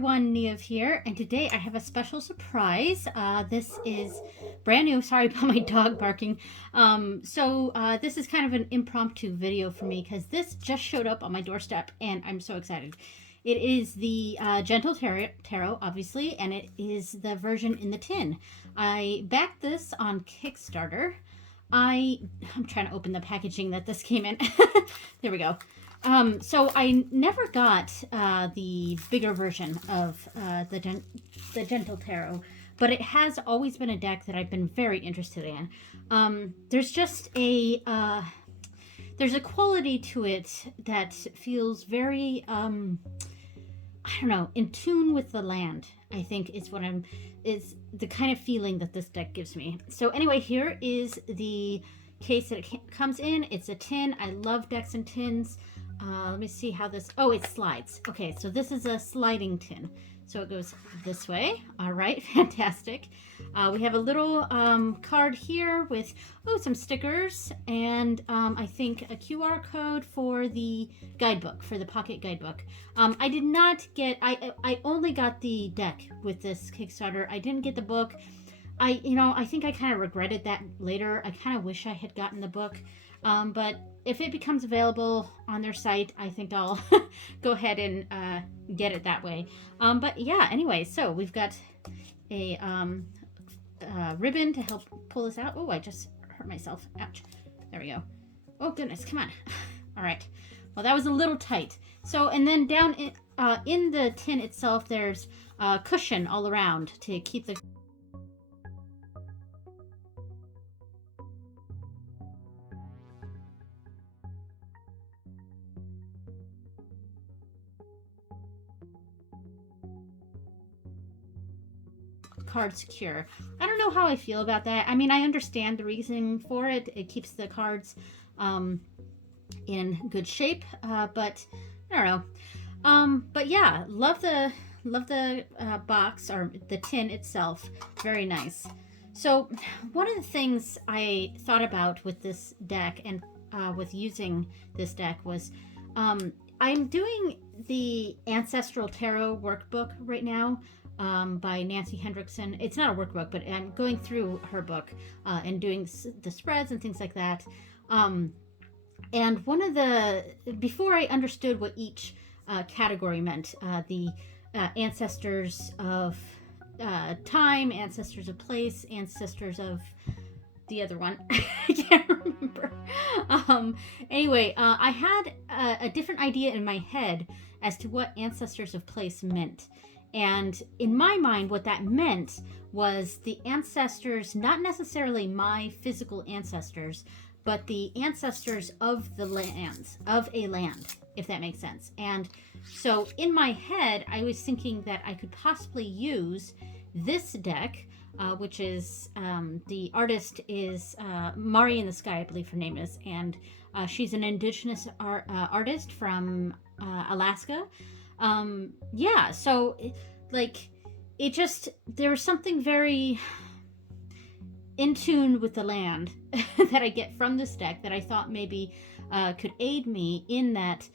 everyone, Nev here, and today I have a special surprise. This is brand new. Sorry about my dog barking. This is kind of an impromptu video for me because this just showed up on my doorstep and I'm so excited. It is the Gentle Tarot, obviously, and it is the version in the tin. I backed this on Kickstarter. I'm trying to open the packaging that this came in. There we go. So I never got the bigger version of the Gentle Tarot, but it has always been a deck that I've been very interested in. There's just there's a quality to it that feels very, I don't know, in tune with the land, I think is the kind of feeling that this deck gives me. So anyway, here is the case that it comes in. It's a tin. I love decks and tins. Let me see how this, oh, it slides. Okay, so this is a sliding tin. So it goes this way. All right, fantastic. We have a little card here with, some stickers and I think a QR code for the guidebook, for the pocket guidebook. I did not get, I only got the deck with this Kickstarter. I didn't get the book. I think I kind of regretted that later. I kind of wish I had gotten the book. But if it becomes available on their site, I think I'll go ahead and get it that way. But yeah, anyway, so we've got a ribbon to help pull this out. Oh, I just hurt myself. Ouch. There we go. Oh, goodness. Come on. All right. Well, that was a little tight. So, and then down in the tin itself, there's a cushion all around to keep the card secure. I don't know how I feel about that. I mean, I understand the reasoning for it. It keeps the cards in good shape, but I don't know. But yeah, love the box, or the tin itself. Very nice. So one of the things I thought about with this deck and with using this deck was I'm doing the Ancestral Tarot workbook right now. By Nancy Hendrickson. It's not a workbook, but I'm going through her book and doing the spreads and things like that. And one of before I understood what each category meant, the ancestors of time, ancestors of place, ancestors of the other one. I can't remember. Anyway, I had a different idea in my head as to what ancestors of place meant. And in my mind, what that meant was the ancestors, not necessarily my physical ancestors, but the ancestors of the lands, of a land, if that makes sense. And so in my head, I was thinking that I could possibly use this deck, which is, the artist is Mari in the Sky, I believe her name is, and she's an indigenous artist from Alaska. Yeah, so there was something very in tune with the land that I get from this deck that I thought maybe could aid me in that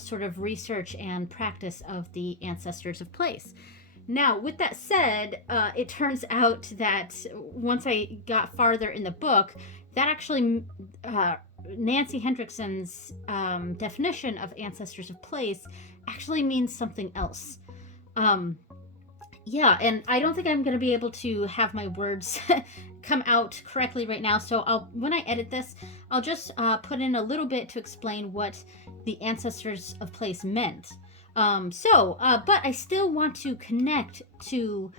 sort of research and practice of the ancestors of place. Now, with that said, it turns out that once I got farther in the book, that actually Nancy Hendrickson's definition of ancestors of place actually means something else. Yeah, and I don't think I'm going to be able to have my words come out correctly right now, so when I edit this, I'll just put in a little bit to explain what the ancestors of place meant. But I still want to connect to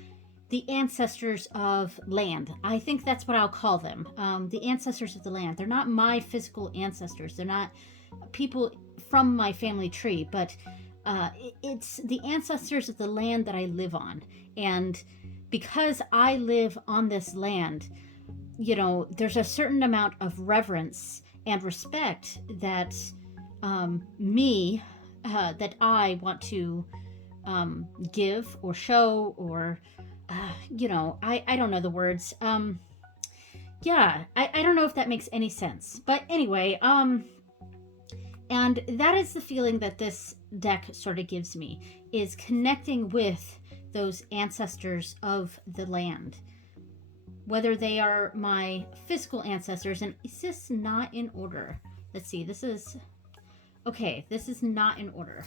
the ancestors of land. I think that's what I'll call them. The ancestors of the land. They're not my physical ancestors. They're not people from my family tree, but it's the ancestors of the land that I live on. And because I live on this land, there's a certain amount of reverence and respect that that I want to give or show, or I don't know the words. Yeah, I don't know if that makes any sense, but anyway, And that is the feeling that this deck sort of gives me, is connecting with those ancestors of the land. Whether they are my physical ancestors, and is this not in order? Let's see, this is, okay, this is not in order.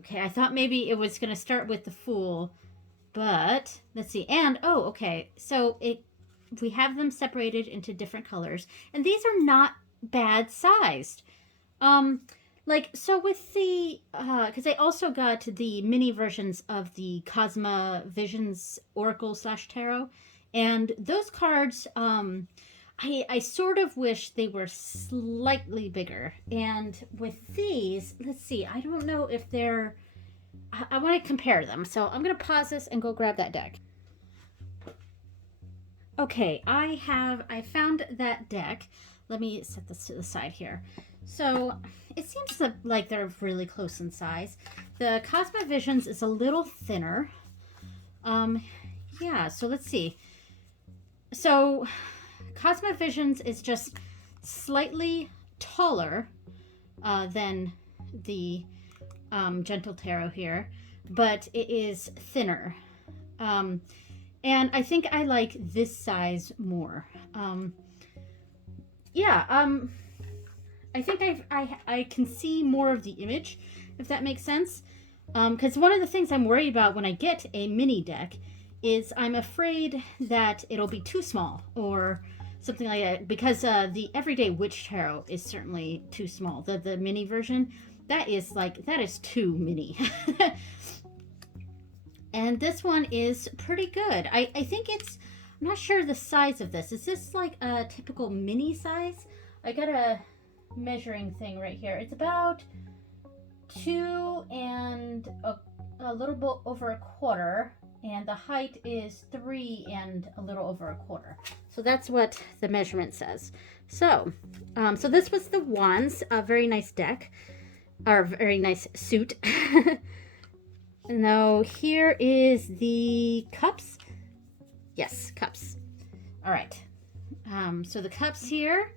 Okay, I thought maybe it was going to start with the Fool, but let's see. And, oh, okay, so we have them separated into different colors, and these are not bad sized. Like, so with the, because I also got the mini versions of the Cosma Visions Oracle / Tarot, and those cards, I sort of wish they were slightly bigger. And with these, let's see, I don't know if they're, I want to compare them. So I'm going to pause this and go grab that deck. Okay, I found that deck. Let me set this to the side here. So it seems like they're really close in size. The Cosma Visions is a little thinner. Yeah, so let's see. So Cosma Visions is just slightly taller than the Gentle Tarot here, but it is thinner. And I think I like this size more. Yeah, I think I can see more of the image, if that makes sense. Because one of the things I'm worried about when I get a mini deck is I'm afraid that it'll be too small or something like that. Because the Everyday Witch Tarot is certainly too small. The mini version, that is too mini. And this one is pretty good. I think it's, I'm not sure the size of this. Is this like a typical mini size? I got a measuring thing right here. It's about 2 and a little bit over 1/4, and the height is 3 and a little over 1/4. So that's what the measurement says. So, so this was the Wands, a very nice deck, or very nice suit. Now here is the Cups. Yes, Cups. All right. So the Cups here.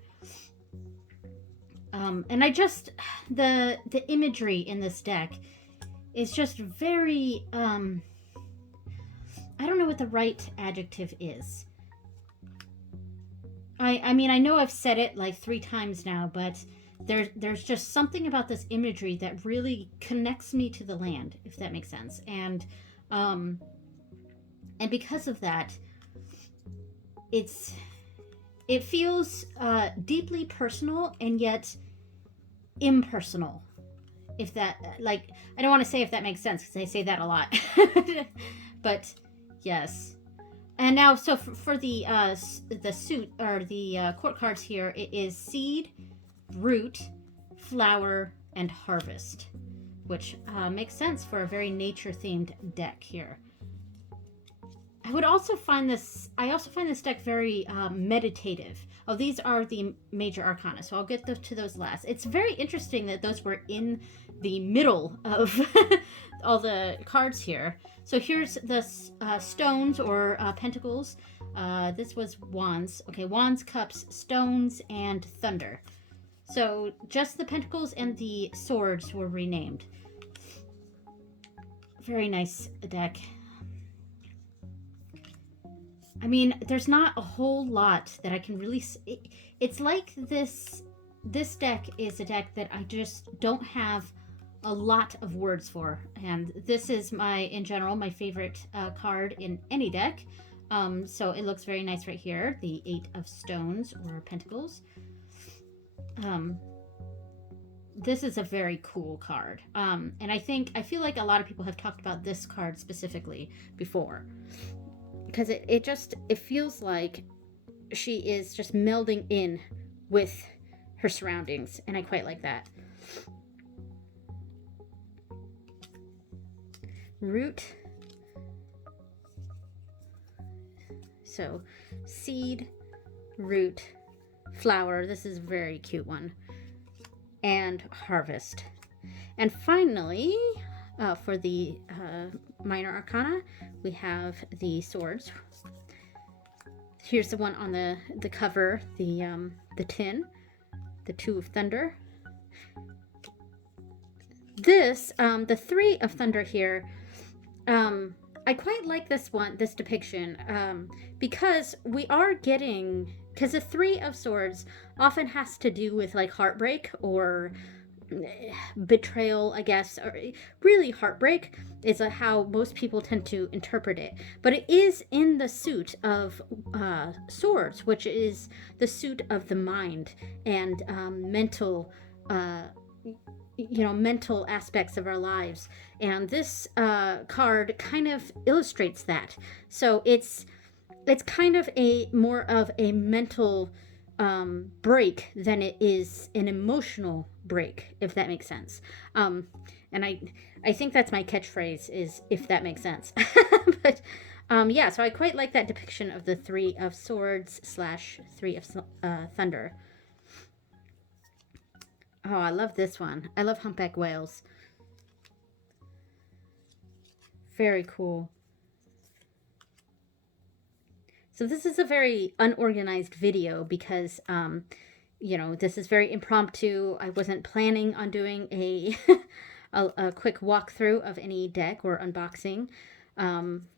And I just, the imagery in this deck is just very, I don't know what the right adjective is. I mean, I know I've said it like 3 times now, but there's just something about this imagery that really connects me to the land, if that makes sense. And because of that, it feels deeply personal and yet impersonal. If that, like, I don't want to say if that makes sense, because I say that a lot. But yes. And now, so for the suit, or the court cards here, it is Seed, Root, Flower, and Harvest, which makes sense for a very nature-themed deck here. I also find this deck very meditative. Oh, these are the major arcana, so I'll get to those last. It's very interesting that those were in the middle of all the cards here. So here's the stones or pentacles. This was Wands. Okay, Wands, Cups, Stones, and Thunder. So just the pentacles and the swords were renamed. Very nice deck. I mean, there's not a whole lot that I can really... It's like this deck is a deck that I just don't have a lot of words for. And this is in general, my favorite card in any deck. So it looks very nice right here. The 8 of Stones or Pentacles. This is a very cool card. And I feel like a lot of people have talked about this card specifically before. Because it feels like she is just melding in with her surroundings, and I quite like that. Root. So, Seed, Root, Flower. This is a very cute one. And Harvest. And finally, for the minor arcana, we have the swords. Here's the one on the cover, the tin, the 2 of Thunder, This, the Three of Thunder here, I quite like this depiction, because we are getting, because the Three of Swords often has to do with like heartbreak or betrayal, I guess, or really heartbreak is how most people tend to interpret it. But it is in the suit of swords, which is the suit of the mind and mental, mental aspects of our lives. And this card kind of illustrates that. So it's kind of a more of a mental break than it is an emotional break, if that makes sense. And I think that's my catchphrase, is if that makes sense. But yeah, so I quite like that depiction of the Three of Swords / Three of Thunder. Oh, I love this one. I love humpback whales. Very cool. So this is a very unorganized video because, this is very impromptu. I wasn't planning on doing a a quick walkthrough of any deck or unboxing,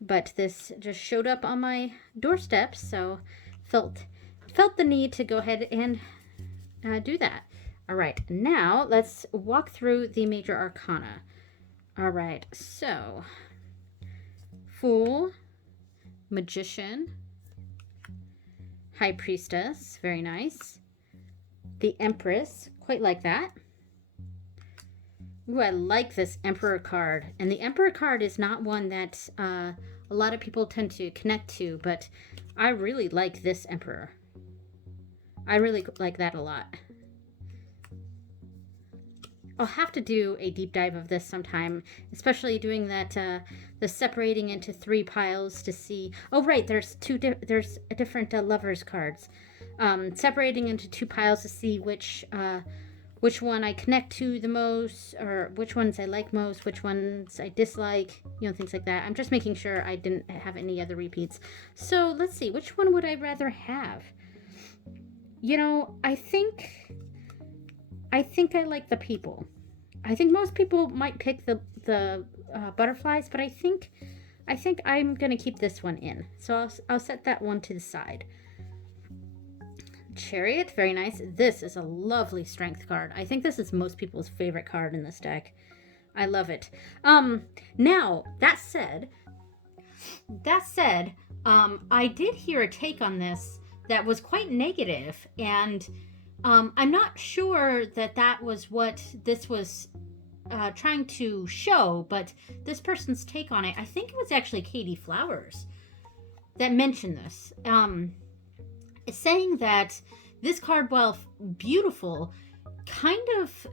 but this just showed up on my doorstep, so felt the need to go ahead and do that. All right, now let's walk through the major arcana. All right, so Fool, Magician, High Priestess, very nice. The Empress, quite like that. Ooh, I like this Emperor card. And the Emperor card is not one that a lot of people tend to connect to, but I really like this Emperor. I really like that a lot. I'll have to do a deep dive of this sometime, especially doing that, the separating into 3 piles to see. Oh, right, there's different lovers cards. Separating into 2 piles to see which one I connect to the most, or which ones I like most, which ones I dislike, things like that. I'm just making sure I didn't have any other repeats. So let's see, which one would I rather have? I think I like the people. I think most people might pick the butterflies, but I think I'm gonna keep this one in. So I'll set that one to the side. Chariot, very nice. This is a lovely strength card. I think this is most people's favorite card in this deck. I love it. Now that said, I did hear a take on this that was quite negative, and I'm not sure that was what this was trying to show, but this person's take on it, I think it was actually Katie Flowers that mentioned this, saying that this card, while beautiful, kind of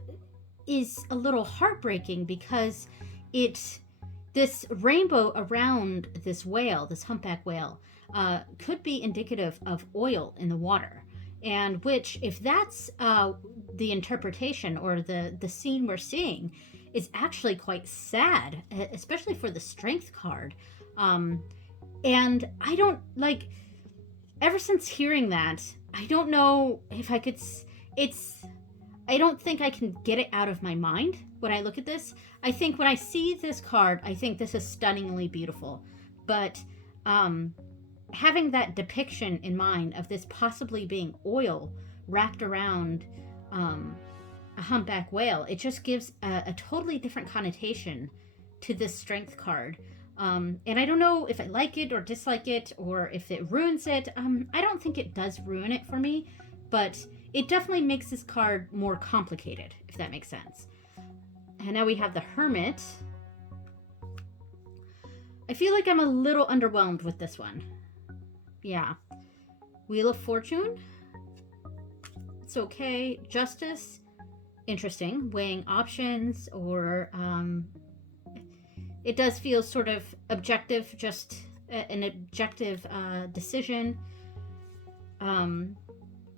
is a little heartbreaking because this rainbow around this whale, this humpback whale, could be indicative of oil in the water. And which, if that's the interpretation or the scene we're seeing, is actually quite sad, especially for the strength card. And I don't, ever since hearing that, I don't know if I could, I don't think I can get it out of my mind when I look at this. I think when I see this card, I think this is stunningly beautiful. But having that depiction in mind of this possibly being oil wrapped around a humpback whale, it just gives a totally different connotation to this strength card. And I don't know if I like it or dislike it, or if it ruins it. I don't think it does ruin it for me, but it definitely makes this card more complicated, if that makes sense. And now we have the Hermit. I feel like I'm a little underwhelmed with this one. Yeah. Wheel of Fortune. It's okay. Justice. Interesting. Weighing options, or it does feel sort of objective, just an objective decision.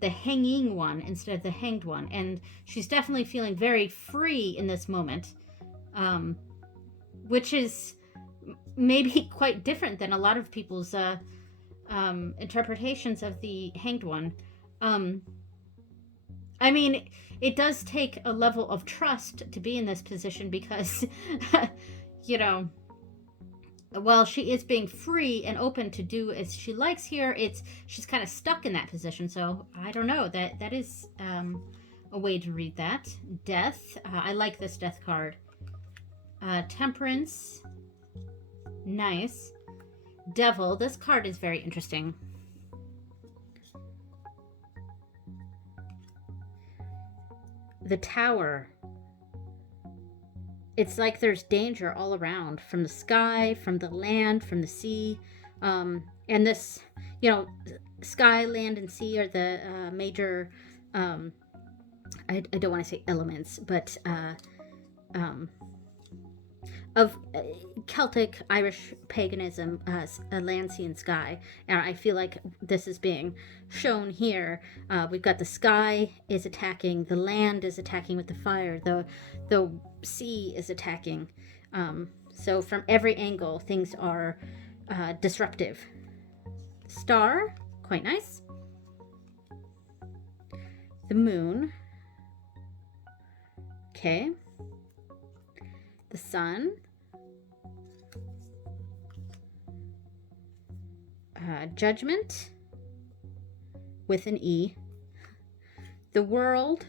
The hanging one instead of the hanged one. And she's definitely feeling very free in this moment, which is maybe quite different than a lot of people's interpretations of the hanged one. I mean, it does take a level of trust to be in this position because, you know, while she is being free and open to do as she likes here, she's kind of stuck in that position. So I don't know. That is a way to read that. Death. I like this death card. Temperance. Nice. Devil. This card is very interesting. The Tower. It's like there's danger all around, from the sky, from the land, from the sea. And this, you know, sky, land, and sea are the major, I don't want to say elements, but of Celtic, Irish paganism, land, sea, and sky. And I feel like this is being shown here. We've got the sky is attacking, the land is attacking with the fire, the sea is attacking. So from every angle, things are disruptive. Star, quite nice. The moon. Okay. The sun. Judgment with an E. The world.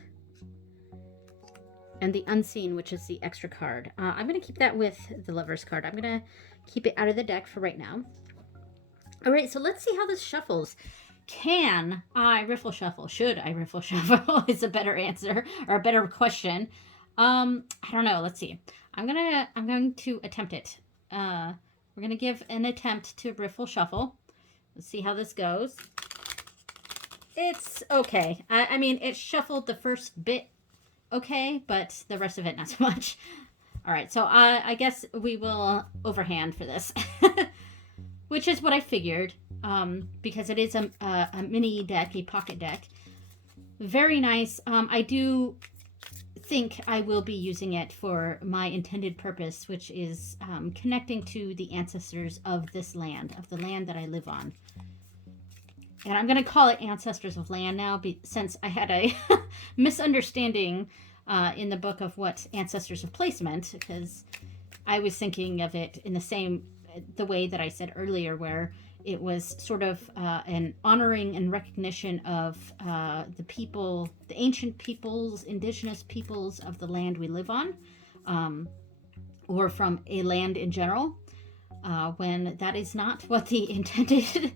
And the unseen, which is the extra card. I'm going to keep that with the Lover's card. I'm going to keep it out of the deck for right now. All right, so let's see how this shuffles. Can I riffle shuffle? Should I riffle shuffle is a better answer, or a better question. I don't know. Let's see. I'm going to attempt it. We're going to give an attempt to riffle shuffle. Let's see how this goes. It's okay. I mean, it shuffled the first bit okay, but the rest of it not so much. All right, so I guess we will overhand for this, which is what I figured, because it is a mini deck, a pocket deck. Very nice. I do think I will be using it for my intended purpose, which is connecting to the ancestors of this land, of the land that I live on. And I'm going to call it Ancestors of Land now, since I had a misunderstanding in the book of what Ancestors of Place meant, because I was thinking of it in the way that I said earlier, where it was sort of an honoring and recognition of the people, the ancient peoples, indigenous peoples of the land we live on, or from a land in general. When that is not what the intended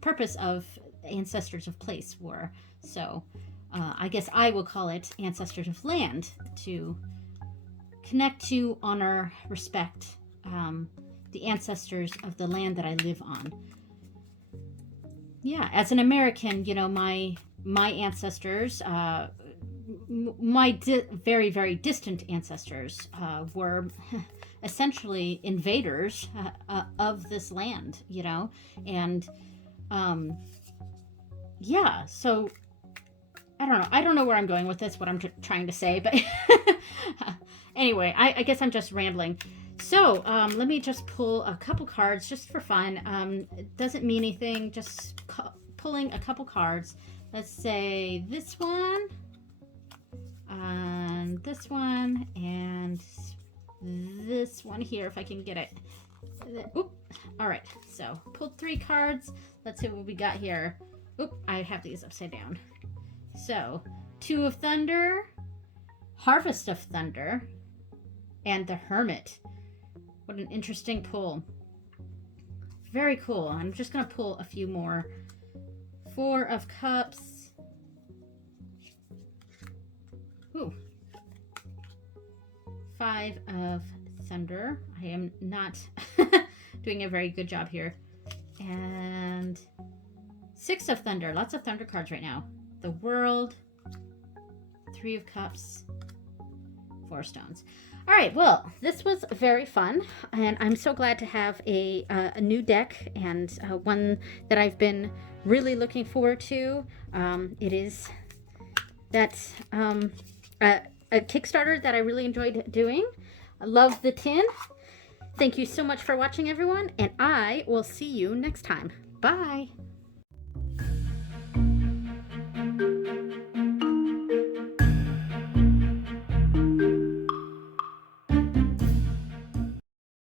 purpose of Ancestors of Place were. So I guess I will call it Ancestors of Land, to connect to, honor, respect the ancestors of the land that I live on. Yeah, as an American, you know, my ancestors, my very, very distant ancestors were essentially invaders of this land, you know, and yeah, so I don't know where I'm going with this, what I'm trying to say, but anyway, I guess I'm just rambling. So let me just pull a couple cards just for fun. It doesn't mean anything, just pulling a couple cards. Let's say this one, and this one, and this one here, if I can get it. Oop. All right, so pulled 3 cards. Let's see what we got here. Oop, I have these upside down. So 2 of Thunder, Harvest of Thunder, and the Hermit. What an interesting pull. Very cool. I'm just going to pull a few more. 4 of Cups. Ooh. 5 of Thunder. I am not doing a very good job here. And 6 of Thunder. Lots of Thunder cards right now. The World. 3 of Cups. 4 Stones. All right, well, this was very fun, and I'm so glad to have a new deck, and one that I've been really looking forward to. It is that a Kickstarter that I really enjoyed doing. I love the tin. Thank you so much for watching, everyone, and I will see you next time. Bye.